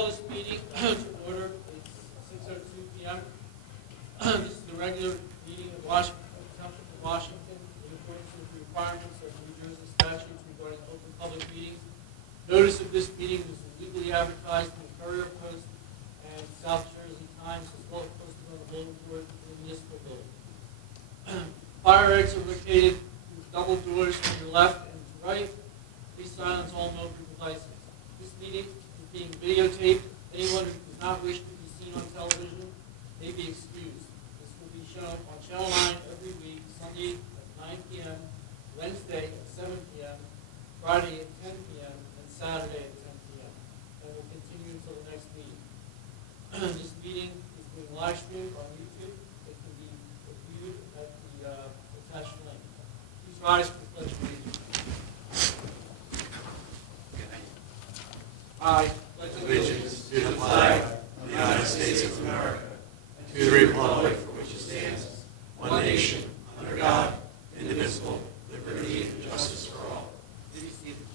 Call this meeting to order. It's 6:02 p.m. This is the regular meeting of Township of Washington in accordance with the requirements of New Jersey statutes regarding open public meetings. Notice of this meeting was legally advertised in the Courier Post and South Jersey Times, as well as posted on the bulletin board in the municipal building. Fire exits are located with double doors to your left and to right. Please silence all mobile devices. This meeting is being videotaped. Anyone who does not wish to be seen on television may be excused. This will be shown on Channel 9 every week, Sunday at 9 p.m., Wednesday at 7 p.m., Friday at 10 p.m., and Saturday at 10 p.m. And will continue until the next meeting. This meeting is being live streamed on YouTube. It can be viewed at the attached link. Please rise for the pledge of allegiance. I pledge allegiance to the flag of the United States of America and to the republic for which it stands, one nation, under God, indivisible, liberty and justice for all. Please be seated.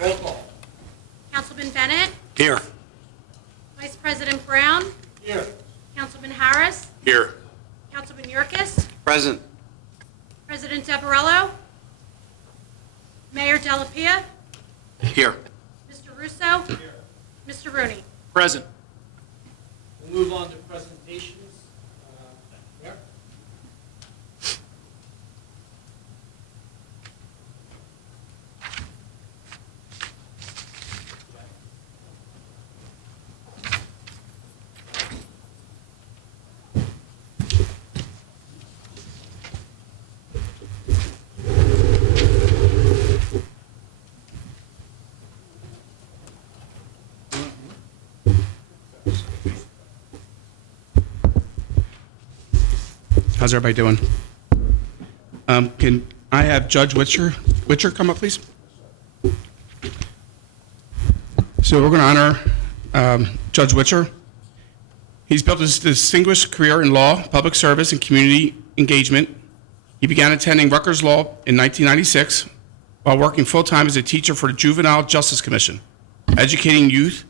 Roll call. Councilman Bennett, Here. Vice President Brown, Here. Councilman Harris, Here. Councilman Yurkis, Present. President Deverello, Mayor Delapia, Here. Mr. Russo, Here. Mr. Rooney. Present. We'll move on to presentations. Mayor? How's everybody doing? Can I have Judge Witcher come up, please? So we're going to honor Judge Witcher. He's built his distinguished career in law, public service, and community engagement. He began attending Rutgers Law in 1996 while working full-time as a teacher for the Juvenile Justice Commission, educating youth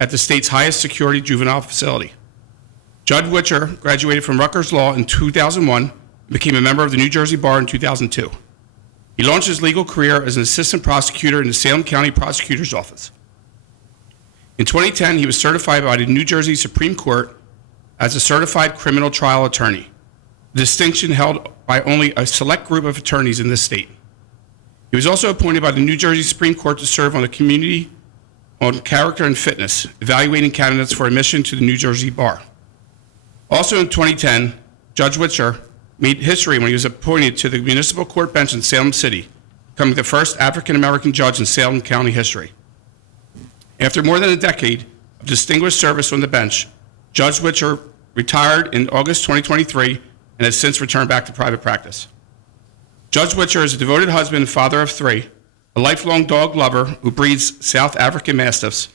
at the state's highest security juvenile facility. Judge Witcher graduated from Rutgers Law in 2001 and became a member of the New Jersey Bar in 2002. He launched his legal career as an assistant prosecutor in the Salem County Prosecutor's Office. In 2010, he was certified by the New Jersey Supreme Court as a certified criminal trial attorney, a distinction held by only a select group of attorneys in this state. He was also appointed by the New Jersey Supreme Court to serve on the Committee on Character and Fitness, evaluating candidates for admission to the New Jersey Bar. Also in 2010, Judge Witcher made history when he was appointed to the municipal court bench in Salem City, becoming the first African-American judge in Salem County history. After more than a decade of distinguished service on the bench, Judge Witcher retired in August 2023 and has since returned back to private practice. Judge Witcher is a devoted husband and father of three, a lifelong dog lover who breeds South African Mastiffs.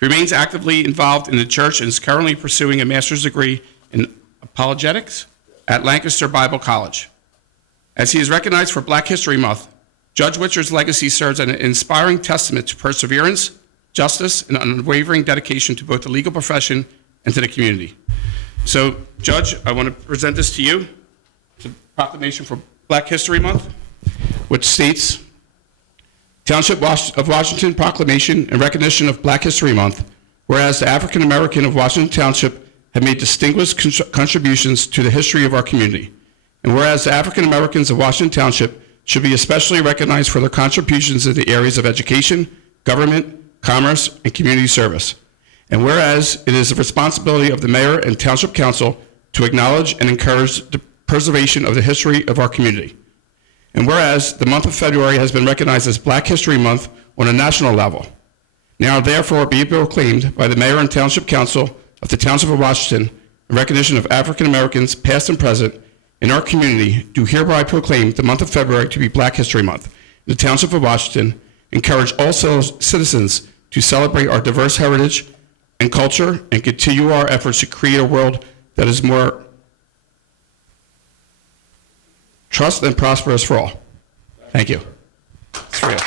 He remains actively involved in the church and is currently pursuing a master's degree in apologetics at Lancaster Bible College. As he is recognized for Black History Month, Judge Witcher's legacy serves as an inspiring testament to perseverance, justice, and unwavering dedication to both the legal profession and to the community. So, Judge, I want to present this to you. It's a proclamation for Black History Month, which states, Township of Washington Proclamation in recognition of Black History Month, whereas the African American of Washington Township have made distinguished contributions to the history of our community. And whereas the African Americans of Washington Township should be especially recognized for their contributions in the areas of education, government, commerce, and community service. And whereas it is the responsibility of the Mayor and Township Council to acknowledge and encourage the preservation of the history of our community. And whereas the month of February has been recognized as Black History Month on a national level. Now therefore be proclaimed by the Mayor and Township Council of the Township of Washington in recognition of African Americans past and present in our community, do hereby proclaim the month of February to be Black History Month. In the Township of Washington, encourage all citizens to celebrate our diverse heritage and culture and continue our efforts to create a world that is more trust and prosperous for all. Thank you. It's for you.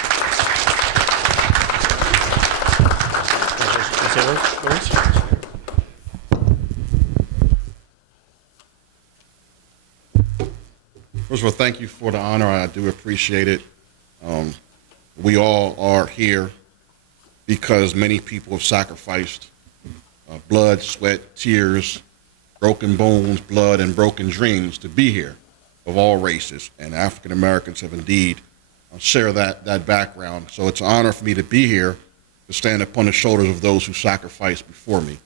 First of all, thank you for the honor. I do appreciate it. We all are here because many people have sacrificed blood, sweat, tears, broken bones, blood, and broken dreams to be here, of all races. And African Americans have indeed shared that background. So it's an honor for me to be here to stand upon the shoulders of those who sacrificed before me.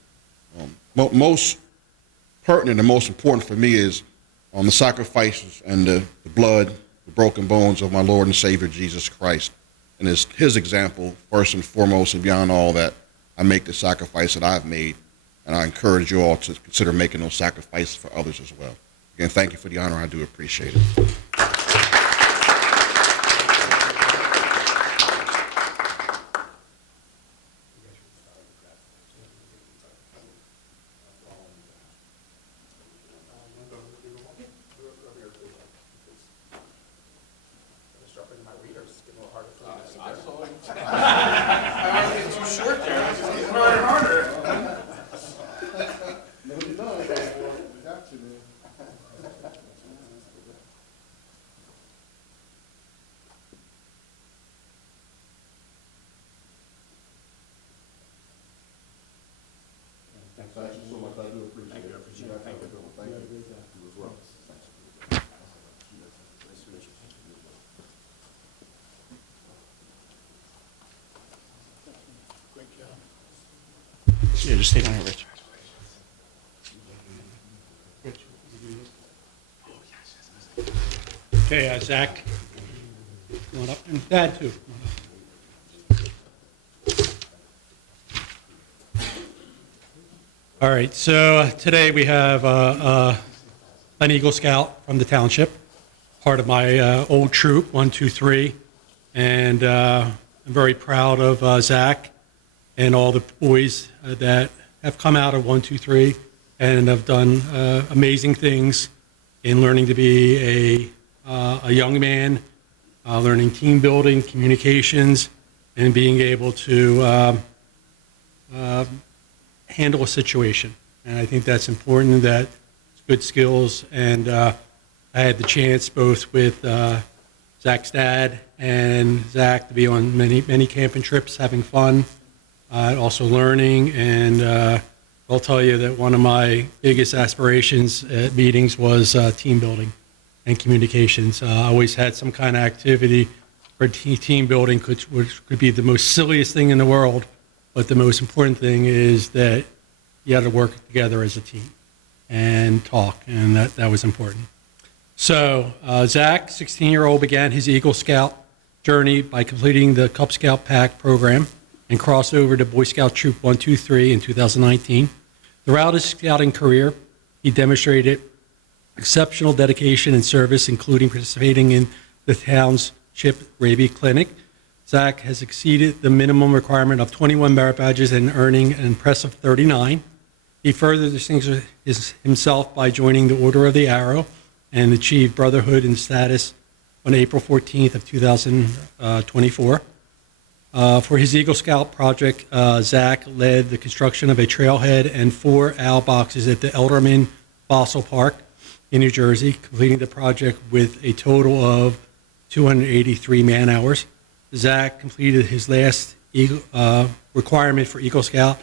Most pertinent and most important for me is the sacrifices and the blood, the broken bones of my Lord and Savior Jesus Christ. And it's his example, first and foremost, and beyond all that, I make the sacrifice that I've made. And I encourage you all to consider making those sacrifices for others as well. Again, thank you for the honor. I do appreciate it. Thank you so much. I do appreciate it. Thank you. Thank you. You as well. Yeah, just stay down here, Rich. Okay, Zach, come on up, and Dad too. All right, so today we have an Eagle Scout from the Township, part of my old troop, 123, and I'm very proud of Zach and all the boys that have come out of 123 and have done amazing things in learning to be a young man, learning team building, communications, and being able to handle a situation. And I think that's important, that it's good skills. And I had the chance both with Zach's dad and Zach to be on many camping trips, having fun, also learning. And I'll tell you that one of my biggest aspirations at meetings was team building and communications. I always had some kind of activity for team building, which could be the most silliest thing in the world, but the most important thing is that you had to work together as a team and talk, and that was important. So Zach, 16-year-old, began his Eagle Scout journey by completing the Cub Scout Pack program and crossed over to Boy Scout Troop 123 in 2019. Throughout his scouting career, he demonstrated exceptional dedication and service, including participating in the Township Rabies Clinic. Zach has exceeded the minimum requirement of 21 merit badges and earning an impressive 39. He further distinguished himself by joining the Order of the Arrow and achieved brotherhood and status on April 14th of 2024. For his Eagle Scout project, Zach led the construction of a trailhead and 4 owl boxes at the Elderman Fossil Park in New Jersey, completing the project with a total of 283 man-hours. Zach completed his last requirement for Eagle Scout,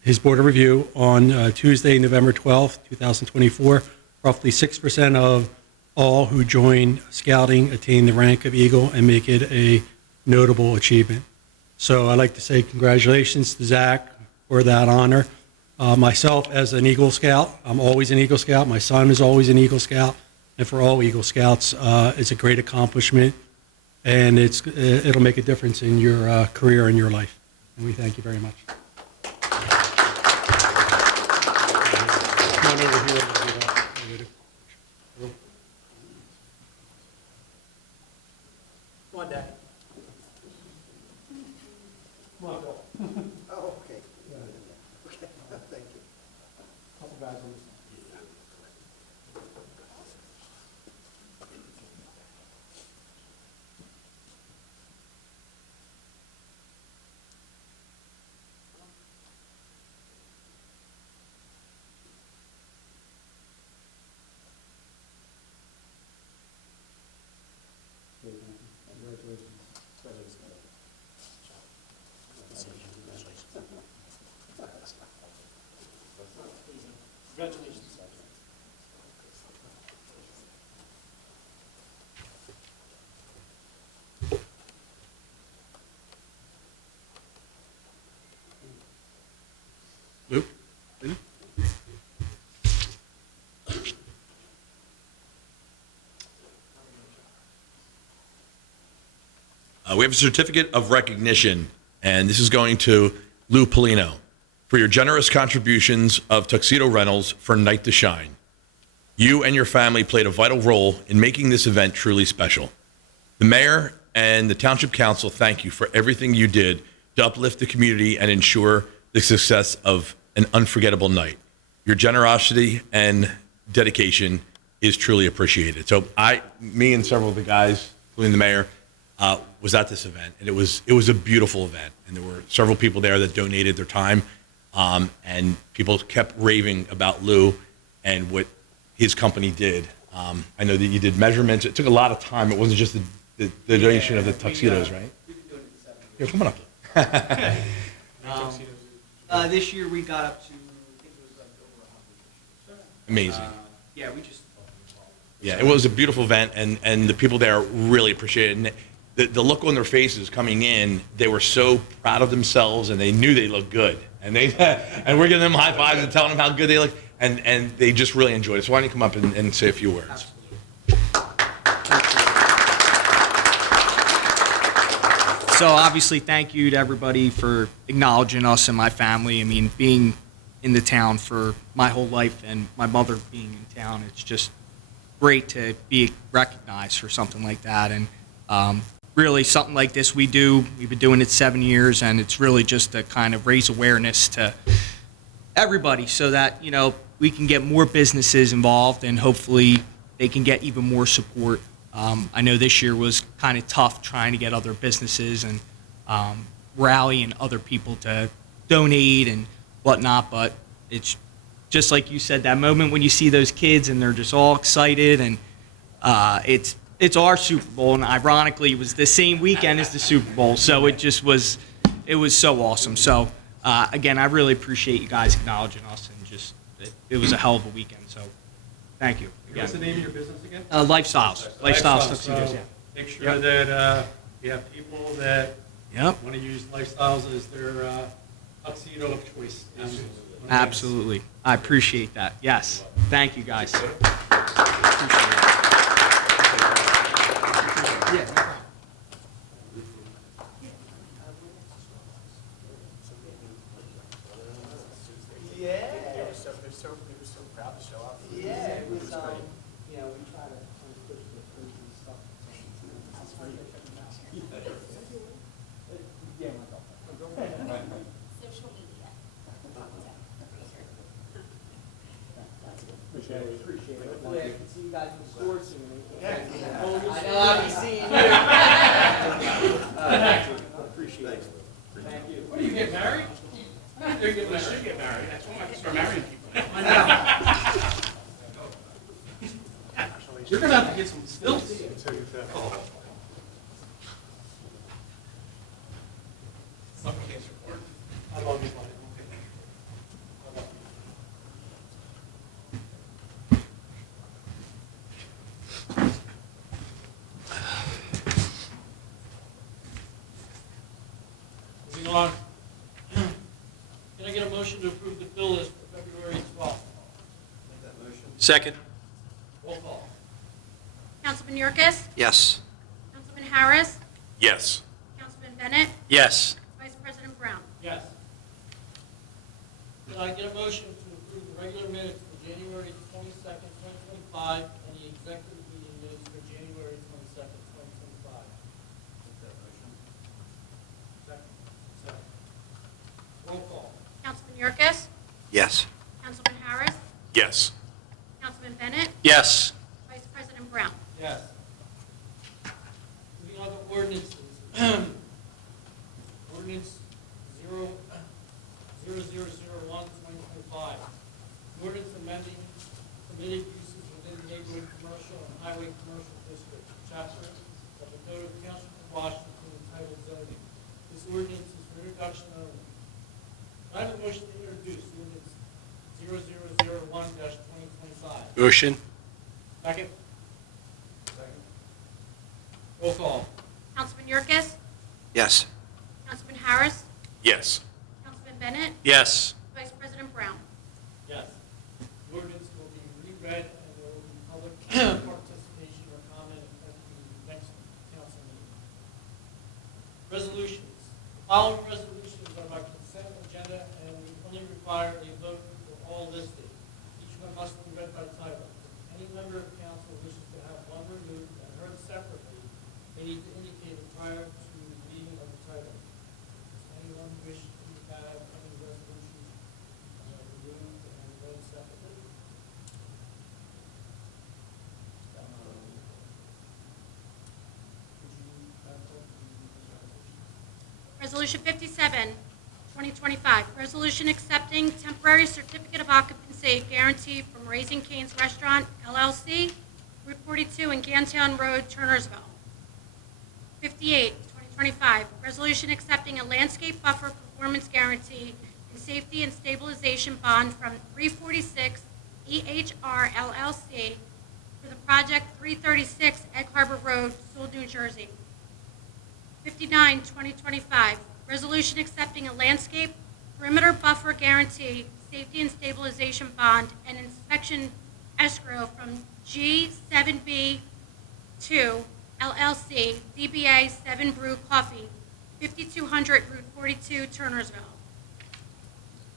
his board of review, on Tuesday, November 12th, 2024. Roughly 6% of all who join Scouting attain the rank of Eagle and make it a notable achievement. So I'd like to say congratulations to Zach for that honor. Myself, as an Eagle Scout, I'm always an Eagle Scout. My son is always an Eagle Scout. And for all Eagle Scouts, it's a great accomplishment, and it'll make a difference in your career and your life. And we thank you very much. Come on over here. Come on, Dad. Come on, Bill. Oh, okay. Okay, thank you. Couple guys on this. Lou? We have a certificate of recognition, and this is going to Lou Polino for your generous contributions of tuxedo rentals for Night to Shine. You and your family played a vital role in making this event truly special. The mayor and the Township Council thank you for everything you did to uplift the community and ensure the success of an unforgettable night. Your generosity and dedication is truly appreciated. So me and several of the guys, including the mayor, was at this event, and it was a beautiful event, and there were several people there that donated their time, and people kept raving about Lou and what his company did. I know that you did measurements. It took a lot of time. It wasn't just the donation of the tuxedos, right? We've been doing it for 7 Yeah, years. come on up. This year we got up to, I think it was like over 100. Amazing. Yeah, we just. Yeah, it was a beautiful event, and the people there really appreciated it. And the look on their faces coming in, they were so proud of themselves, and they knew they looked good. And and we're giving them high fives and telling them how good they look, and they just really enjoyed it. So why don't you come up and say a few words? So obviously, thank you to everybody for acknowledging us and my family. I mean, being in the town for my whole life and my mother being in town, it's just great to be recognized for something like that. And really, something like this we've been doing it 7 years, and it's really just to kind of raise awareness to everybody so that, we can get more businesses involved and hopefully they can get even more support. I know this year was kind of tough trying to get other businesses and rallying other people to donate and whatnot, but it's just like you said, that moment when you see those kids and they're just all excited, and it's our Super Bowl, and ironically it was the same weekend as the Super Bowl, so it was so awesome. So again, I really appreciate you guys acknowledging us, and just it was a hell of a weekend, so thank you. What's the name of your business again? Lifestyles tuxedos, So yeah. make sure that you have people that Yep, want to use Lifestyles as their tuxedo of choice. absolutely. I appreciate that. Yes, thank you guys. Social media. Hopefully I can see you guys in the store soon. I know I'll be seeing you. Thank you. Appreciate it. Thank you. What, do you get married? I should get married. That's why I can start marrying people. You're going to have to get some stilts. I love you, buddy. Moving on. Can I get a motion to approve the bill list for February 12th? Second. Roll call. Councilman Yurkis? Yes. Councilman Harris? Yes. Councilman Bennett? Yes. Vice President Brown? Yes. Can I get a motion to approve the regular minutes for January 22nd, 2025, and the executive meeting minutes for January 22nd, 2025? Second. Roll call. Councilman Yurkis? Yes. Councilman Harris? Yes. Councilman Bennett? Yes. Vice President Brown? Yes. Moving on to ordinances. Ordinance 0001/2025. Ordinance amending permitted uses within the neighborhood commercial and highway commercial district, chapter of the Code of Township of Washington entitled zoning. This ordinance is for introduction only. Do I have a motion to introduce ordinance 0001/2025? Motion. Second? Roll call. Councilman Yurkis? Yes. Councilman Harris? Yes. Councilman Bennett? Yes. Vice President read, and there will be public participation or comment at the next council meeting. Resolutions. The following resolutions are by consent agenda and we only require a vote for all listed. Each one must be read by title. If any member of council wishes to have one removed and heard separately, they need to indicate it prior to the reading of the title. Does anyone wish to have any resolutions removed and read separately? Would you have the resolution? Resolution 57, 2025, resolution accepting temporary certificate of occupancy guarantee from Raising Cane's Restaurant LLC, Route 42 in Gantown Road, Turnersville. 58, 2025, resolution accepting a landscape buffer performance guarantee and safety and stabilization bond from 346 EHR LLC for the project 336 Egg Harbor Road, Sewell, New Jersey. 59, 2025, resolution accepting a landscape perimeter buffer guarantee, safety and stabilization bond, and inspection escrow from G7B2 LLC, DBA 7 Brew Coffee, 5200 Route 42, Turnersville.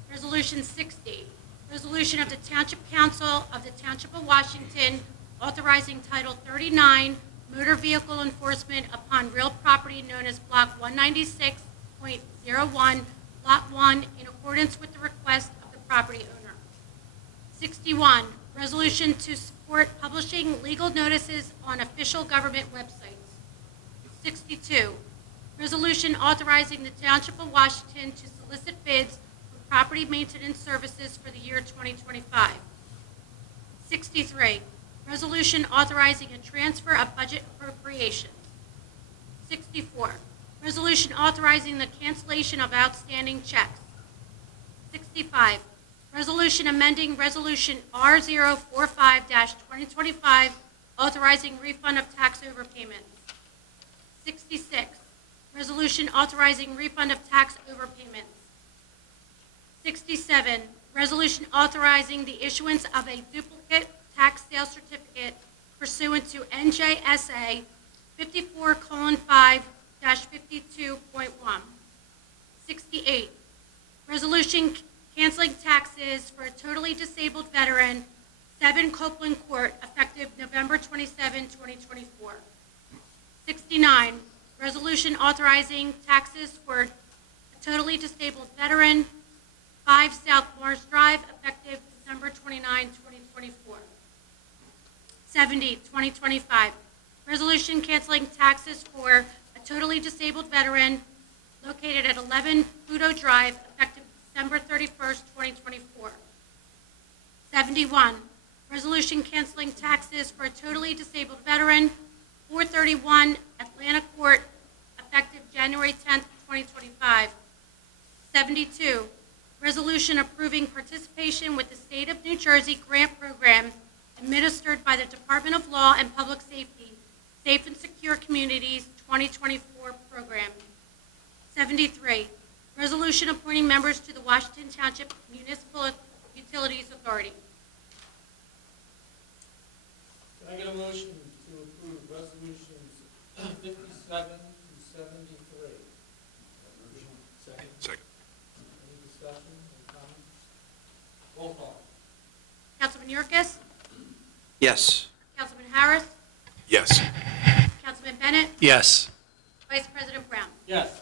Resolution 60, resolution of the Township Council of the Township of Washington authorizing Title 39 motor vehicle enforcement upon real property known as Block 196.01, Lot 1, in accordance with the request of the property owner. 61, resolution to support publishing legal notices on official government websites. 62, resolution authorizing the Township of Washington to solicit bids for property maintenance services for the year 2025. 63, resolution authorizing a transfer of budget appropriations. 64, resolution authorizing the cancellation of outstanding checks. 65, resolution amending Resolution R045-2025, authorizing refund of tax overpayments. 66, resolution authorizing refund of tax overpayments. 67, resolution authorizing the issuance of a duplicate tax sale certificate pursuant to NJSA 54:5-52.1. 68, resolution canceling taxes for a totally disabled veteran, 7 Copeland Court, effective November 27, 2024. 69, resolution authorizing taxes for a totally disabled veteran, 5 South Morris Drive, effective December 29, 2024. 70, 2025, resolution canceling taxes for a totally disabled veteran located at 11 Pluto Drive, effective December 31st, 2024. 71, resolution canceling taxes for a totally disabled veteran, 431 Atlanta Court, effective January 10th, 2025. 72, resolution approving participation with the State of New Jersey grant program administered by the Department of Law and Public Safety, Safe and Secure Communities 2024 program. 73, resolution appointing members to the Washington Township Municipal Utilities Authority. Can I get a motion to approve resolutions 57 to 73? Second. Second. Any discussion or comments? Roll call. Councilman Yurkis? Yes. Councilman Harris? Yes. Councilman Bennett? Yes. Vice President Brown? Yes.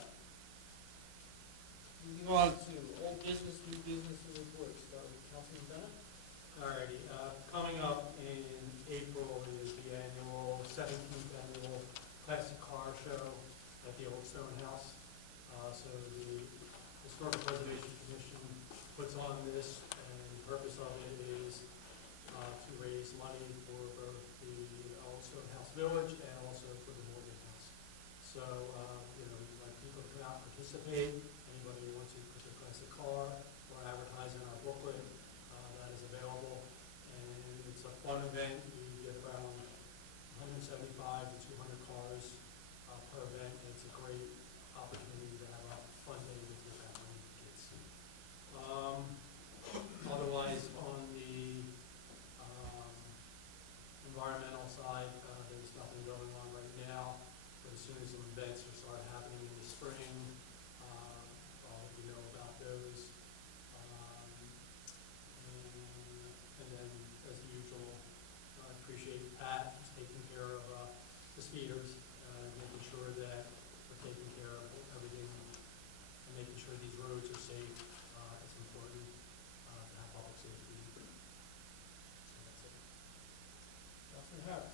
Moving on to old business, new business, and reports. Start with Councilman Bennett. Alrighty, coming up in April is the 17th annual Classic Car Show at the Old Stone House. So the Historical Preservation Commission puts on this, and the purpose of it is to raise money for both the Old Stone House Village and also for the Morgan House. So, we'd like people to come out and participate. Anybody who wants to put their classic car or advertise in our booklet, that is available. And it's a fun event. You get around 175 to 200 cars per event. And it's a great opportunity to have a fun day with your family and kids. Otherwise, on the environmental side, there's nothing going on right now. But as soon as some events are start happening in the spring, I'll let you know about those. And then, as usual, I appreciate Pat who's taking care of the speeders, making sure that we're taking care of everything and making sure these roads are safe. It's important to have public safety. So that's it. Councilman Harris.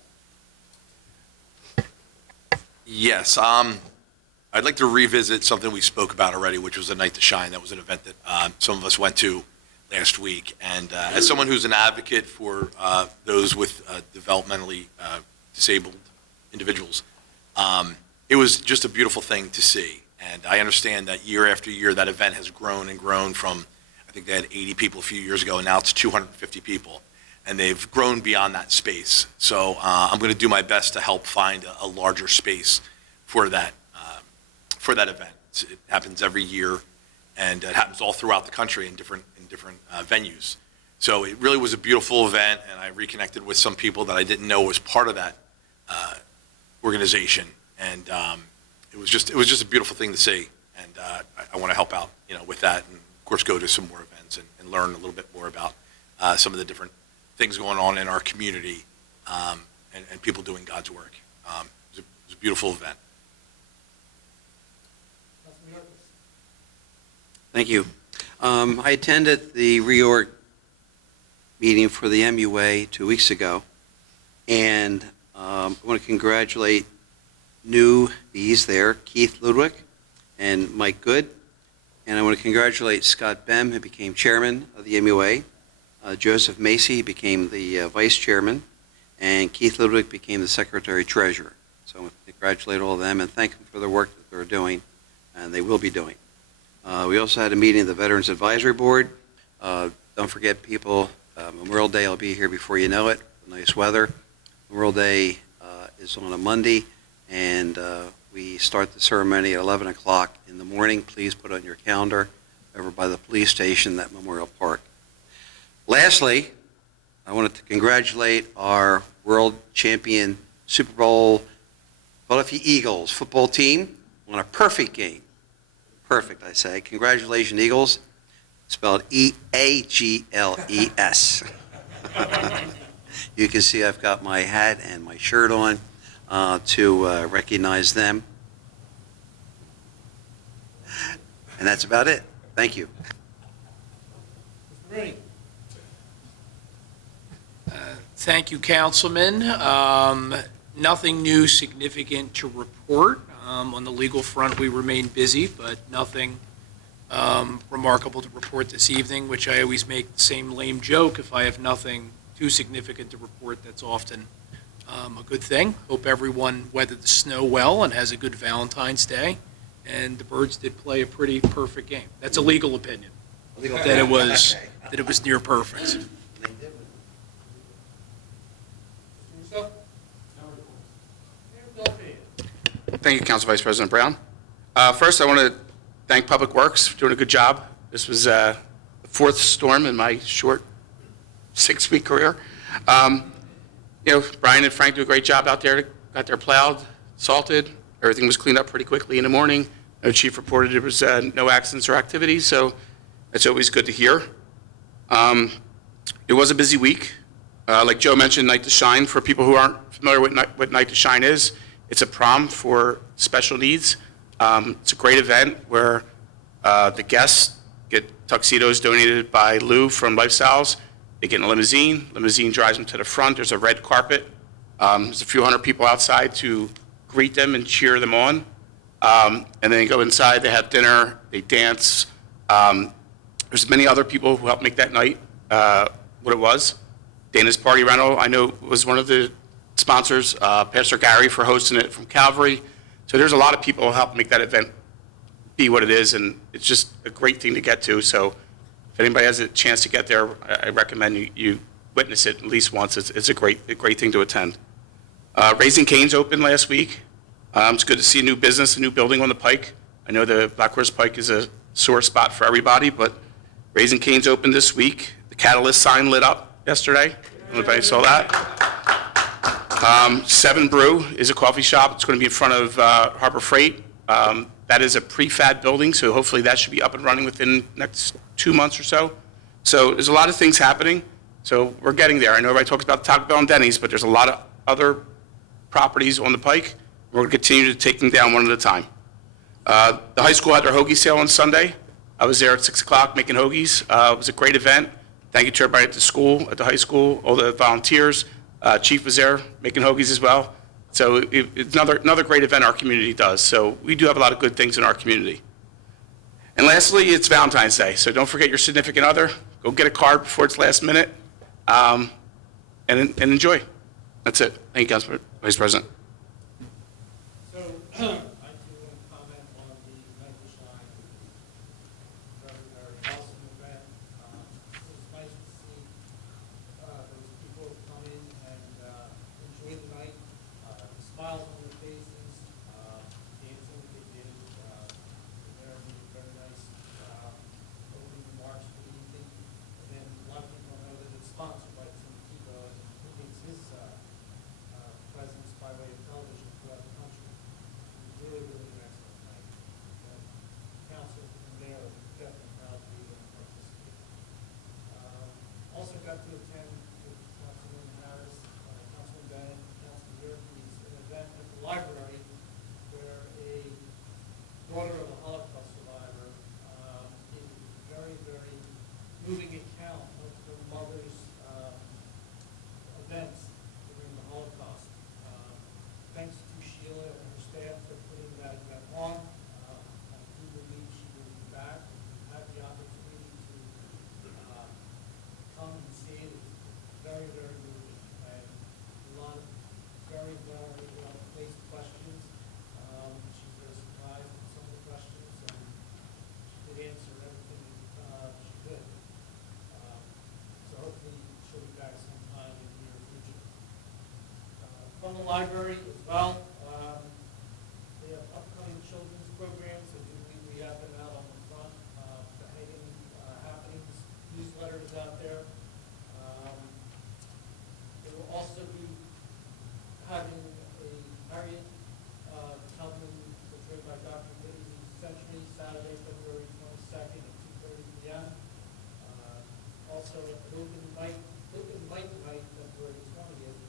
Yes, I'd like to revisit something we spoke about already, which was the Night to Shine. That was an event that some of us went to last week. And as someone who's an advocate for those with developmentally disabled individuals, it was just a beautiful thing to see. And I understand that year after year, that event has grown and grown from, I think they had 80 people a few years ago, and now it's 250 people. And they've grown beyond that space. So I'm going to do my best to help find a larger space for that event. It happens every year, and it happens all throughout the country in different venues. So it really was a beautiful event, and I reconnected with some people that I didn't know was part of that organization, and it was just a beautiful thing to see. And I want to help out, with that, and of course go to some more events and learn a little bit more about some of the different things going on in our community, and people doing God's work. It was a beautiful event. Councilman Yocum. Thank you. I attended the reorg meeting for the MUA 2 weeks ago, and I want to congratulate new Bs there, Keith Ludwig and Mike Good, and I want to congratulate Scott Bem, who became chairman of the MUA, Joseph Macy became the vice chairman, and Keith Ludwig became the secretary treasurer. So I want to congratulate all of them and thank them for the work that they're doing, and they will be doing. We also had a meeting of the Veterans Advisory Board. Don't forget, people, Memorial Day will be here before you know it. Nice weather. Memorial Day is on a Monday, and we start the ceremony at 11 o'clock in the morning. Please put it on your calendar over by the police station at Memorial Park. Lastly, I wanted to congratulate our world champion Super Bowl Philadelphia Eagles football team on a perfect game. Perfect, I say. Congratulations, Eagles. Spelled E-A-G-L-E-S. You can see I've got my hat and my shirt on to recognize them. And that's about it. Thank you. Mr. Rooney. Thank you, Councilman. Nothing new significant to report. On the legal front, we remain busy, but nothing remarkable to report this evening, which I always make the same lame joke. If I have nothing too significant to report, that's often a good thing. Hope everyone weathered the snow well and has a good Valentine's Day. And the Birds did play a pretty perfect game. That's a legal opinion, that it was near perfect. Mr. Russo? Thank you, Council Vice President Brown. First, I want to thank Public Works for doing a good job. This was the fourth storm in my short 6-week career. Brian and Frank do a great job out there. Got there plowed, salted. Everything was cleaned up pretty quickly in the morning. The chief reported there was no accidents or activities, so that's always good to hear. It was a busy week. Like Joe mentioned, Night to Shine, for people who aren't familiar with what Night to Shine is, it's a prom for special needs. It's a great event where the guests get tuxedos donated by Lou from Lifestyles. They get in a limousine. Limousine drives them to the front. There's a red carpet. There's a few hundred people outside to greet them and cheer them on. And then they go inside. They have dinner. They dance. There's many other people who helped make that night what it was. Dana's Party Rental, I know, was one of the sponsors. Pastor Gary for hosting it from Calvary. So there's a lot of people who helped make that event be what it is, and it's just a great thing to get to. So if anybody has a chance to get there, I recommend you witness it at least once. It's a great thing to attend. Raising Cane's opened last week. It's good to see a new business, a new building on the Pike. I know the Black Horse Pike is a sore spot for everybody, but Raising Cane's opened this week. The Catalyst sign lit up yesterday. I don't know if anybody saw that. Seven Brew is a coffee shop. It's going to be in front of Harbor Freight. That is a prefab building, so hopefully that should be up and running within next 2 months or so. So there's a lot of things happening. So we're getting there. I know everybody talks about Taco Bell and Denny's, but there's a lot of other properties on the pike. We're going to continue to take them down one at a time. The high school had their hoagie sale on Sunday. I was there at 6 o'clock making hoagies. It was a great event. Thank you to everybody at the school, at the high school, all the volunteers. Chief was there making hoagies as well. So it's another great event our community does. So we do have a lot of good things in our community. And lastly, it's Valentine's Day. So don't forget your significant other. Go get a card before it's last minute, and enjoy. That's it. Thank you, Council Vice President. So, I do want to comment on the Night to Shine. Very, very awesome event. It was nice to see those people come in and enjoy the night, the smiles on their faces, dancing that they did. Very, very nice opening remarks for the evening. And then a lot of people know that it's sponsored by Tim Tebow, and who makes his presence by way of television throughout the country. Really, really an excellent night. And council and mayor are definitely proud to be able to participate. Also got to attend with Councilman Harris, Councilman Bennett, Councilman Yerkes, an event at the library where a daughter of a Holocaust survivor gave a very, very moving account of her mother's events during the Holocaust. Thanks to Sheila and her staff for putting that event on. I do believe she will be back and have the opportunity to come and see it. It's very, very moving and a lot of very, very well-placed questions. She's very surprised with some of the questions and she did answer everything she could. So hopefully she'll be back sometime in the near future. From the library as well, we have upcoming children's programs. I do believe we have them out on the front. The Hagen Happenings newsletter is out there. They will also be having a Harriet Tubman portrayed by Dr. Daisy Century, Saturday, February 22nd at 2:30 p.m. Also, an open mic night, February 20th,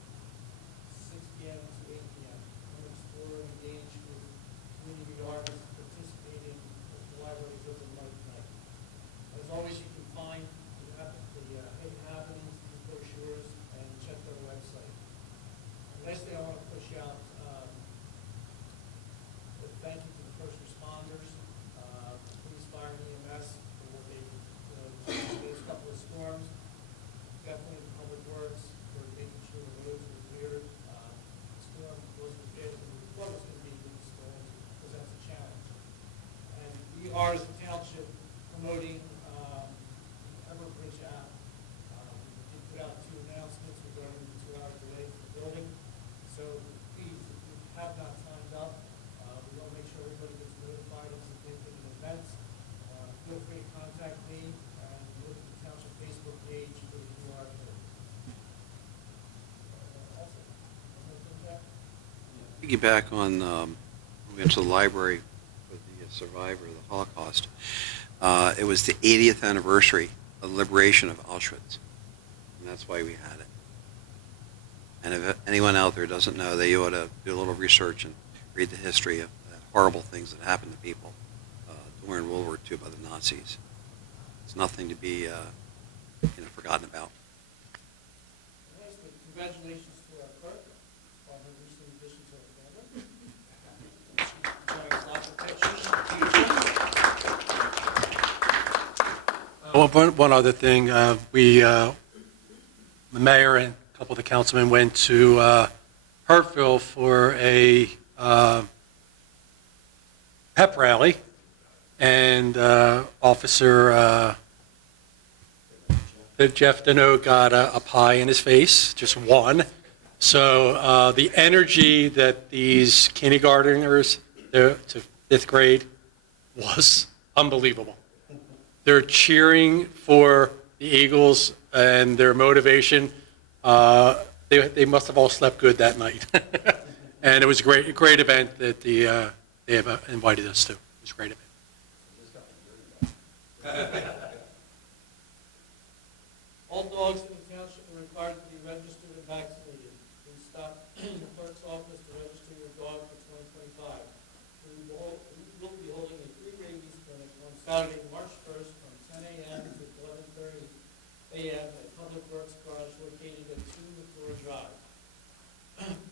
6 p.m. to 8 p.m. Come explore and engage with community artists participating in the library's open mic night. As always, you can find the Hidden Happenings, these brochures, and check their website. And lastly, I want to push out a thank you to the first responders, police, fire, and EMS for what they these couple of storms. Definitely the public works for making sure the roads were cleared. The storm wasn't as bad as we thought it was going to be with the storms because that's a challenge. And we are, as a township, promoting the Everbridge app. We did put out 2 announcements regarding the 2-hour delay for the building. So please, if you have not signed up, we want to make sure everybody gets notified of significant events. Feel free to contact me and look at the township Facebook page for the QR code. Also, Piggyback on, we went to the library with the survivor of the Holocaust. It was the 80th anniversary of the liberation of Auschwitz, and that's why we had it. And if anyone out there doesn't know, they ought to do a little research and read the history of the horrible things that happened to people during World War II by the Nazis. It's nothing to be forgotten about. Congratulations to our clerk on her recent addition to our family. She enjoys lots of pictures. One other thing, the mayor and a couple of the councilmen went to Hartville for a pep rally, and Officer Jeff Deneau got a pie in his face, just one. So the energy that these kindergarteners to 5th grade was unbelievable. They're cheering for the Eagles, and their motivation they must have all slept good that night. And it was a great event that they have invited us to. It was a great event. All dogs in the township are required to be registered and vaccinated. Please stop in the clerk's office to register your dog for 2025. We will be holding a free rabies clinic on Saturday, March 1st from 10 a.m. to 11:30 a.m. at Public Works Garage located at 2 McClure Drive.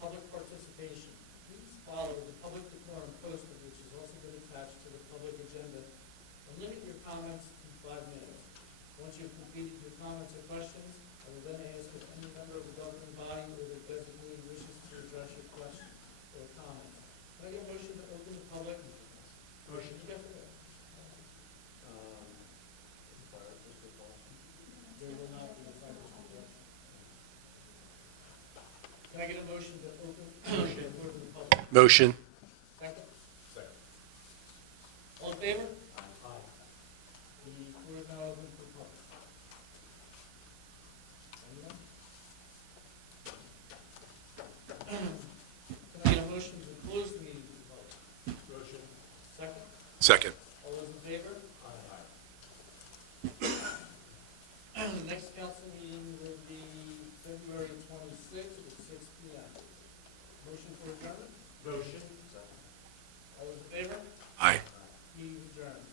Public participation. Please follow the public decorum poster, which has also been attached to the public agenda, and limit your comments to 5 minutes. Once you've completed your comments or questions, I will then ask if any member of the governing body or their designee wishes to address your question or comment. Can I get a motion to open the public? Motion. You got that? There will not be a fire district. Can I get a motion to open the public? Motion. Second? Second. All in favor? Aye. The floor is now open for public. Anyone? Can I get a motion to close the meeting to the public? Motion. Second? Second. All those in favor? Aye. The next council meeting will be February 26th at 6 p.m. Motion for adjournment? Motion. All those in favor? Aye. Meeting adjourned.